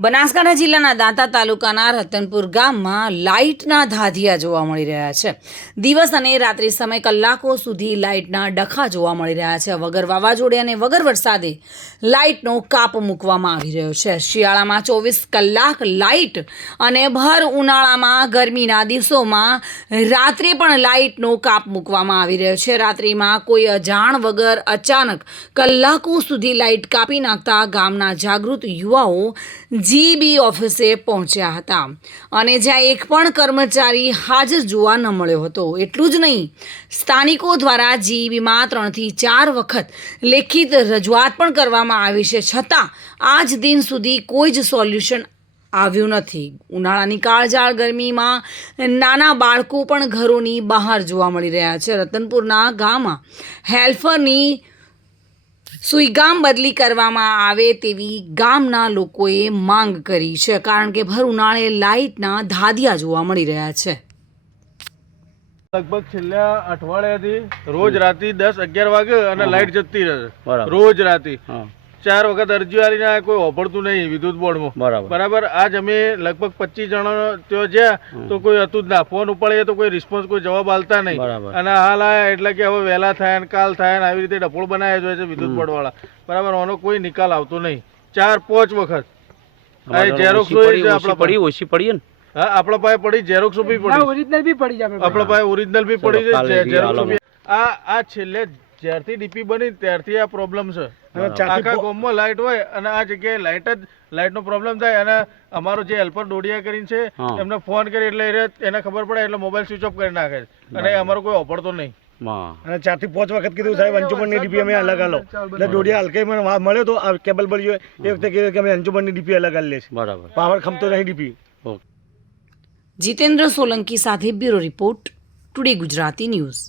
બનાસકાંઠા જિલ્લાના દાંતા તાલુકાના રતનપુર ગામમાં લાઇટના ધાધિયા જોવા મળી રહ્યા છે। દિવસ અને રાત્રિ સમય કલાકો સુધી લાઇટના ડખા જોવા મળી રહ્યા છે। વગર વાવાઝોડે અને વગર વરસાદે લાઇટનો કાપ મૂકવામાં આવી રહ્યો છે। શિયાળામાં 24 કલાક લાઇટ અને ભર ઉનાળામાં ગરમીના દિવસોમાં રાત્રે પણ લાઇટનો કાપ મૂકવામાં આવી રહ્યો છે। રાત્રિમાં કોઈ અજાણ વગર અચાનક કલાકો સુધી લાઇટ કાપી નાખતા ગામના જાગૃત યુવાઓ જીબી ઓફિસે પહોંચ્યા હતા અને જ્યાં એક પણ કર્મચારી હાજર જોવા ન મળ્યો હતો। એટલું જ નહીં, સ્થાનિકો દ્વારા જીબીમાં 3 થી 4 વખત લેખિત રજૂઆત પણ કરવામાં આવી છે, છતાં આજ દિન સુધી કોઈ જ સોલ્યુશન આવ્યું નથી। ઉનાળાની કાળઝાળ ગરમીમાં નાના બાળકો પણ ઘરોની બહાર જોવા મળી રહ્યા છે। રતનપુરના ગામમાં હેલ્પરની સુઈગામ બદલી કરવામાં આવે તેવી ગામના લોકોએ માંગ કરી છે, કારણ કે ભર ઉનાળે લાઇટના ધાધિયા જોવા મળી રહ્યા છે। લગભગ છેલ્લા અઠવાડિયાથી રોજ રાતે 10-11 વાગે અને લાઇટ જતી રહે રોજ રાતે 4 વખત અરજી આવીને કોઈ ઓભળતું નહીં વિદ્યુત બોર્ડમાં બરાબર। આજ અમે લગભગ 25 જણા ત્યાં જ્યાં તો કોઈ હતું જ ના, ફોન ઉપાડીએ તો કોઈ રિસ્પોન્સ કોઈ જવાબ આલતા નહીં અને હાલ આયા એટલે કે હવે વહેલા થાય ને કાલ થાય ને આવી રીતે ડફોળ બનાવ્યા જોઈએ છે વિદ્યુત બોર્ડ વાળા બરાબર। આનો કોઈ નિકાલ આવતો નહીં। 4-5 વખત ઝેરોક્સ ઓછી પડી ને હા આપણા પાસે પડી, ઝેરોક્સ બી પડી, ઓરિજિનલ બી પડી જાય, આપણા પાસે ઓરિજિનલ બી પડી જાય, ઝેરોક્સ બી આ છેલ્લે જ્યારથી ડીપી બની ત્યારથી આ પ્રોબ્લેમ છે। આખા ગામમાં લાઇટ હોય અને આ જગ્યાએ લાઇટનો પ્રોબ્લેમ થાય અને અમારો જે હેલ્પર ડોડિયા કરીને છે એમને ફોન કરી એટલે એને ખબર પડે એટલે મોબાઈલ સ્વિચ ઓફ કરી નાખે અને અમારો કોઈ ઓપડતો નહીં। અને 4 થી 5 વખત કીધું સાહેબ અંજુમનની ડીપી અમે અલગ આલો એટલે ડોડિયા હલકે મને મળ્યો તો આ કેબલ બળ્યો એ વખતે કીધું કે અમે અંજુમનની ડીપી અલગ આલી લે છે બરાબર, પાવર ખમતો નહીં ડીપી। જીતેન્દ્ર સોલંકી સાથે bureau report, today Gujarati news.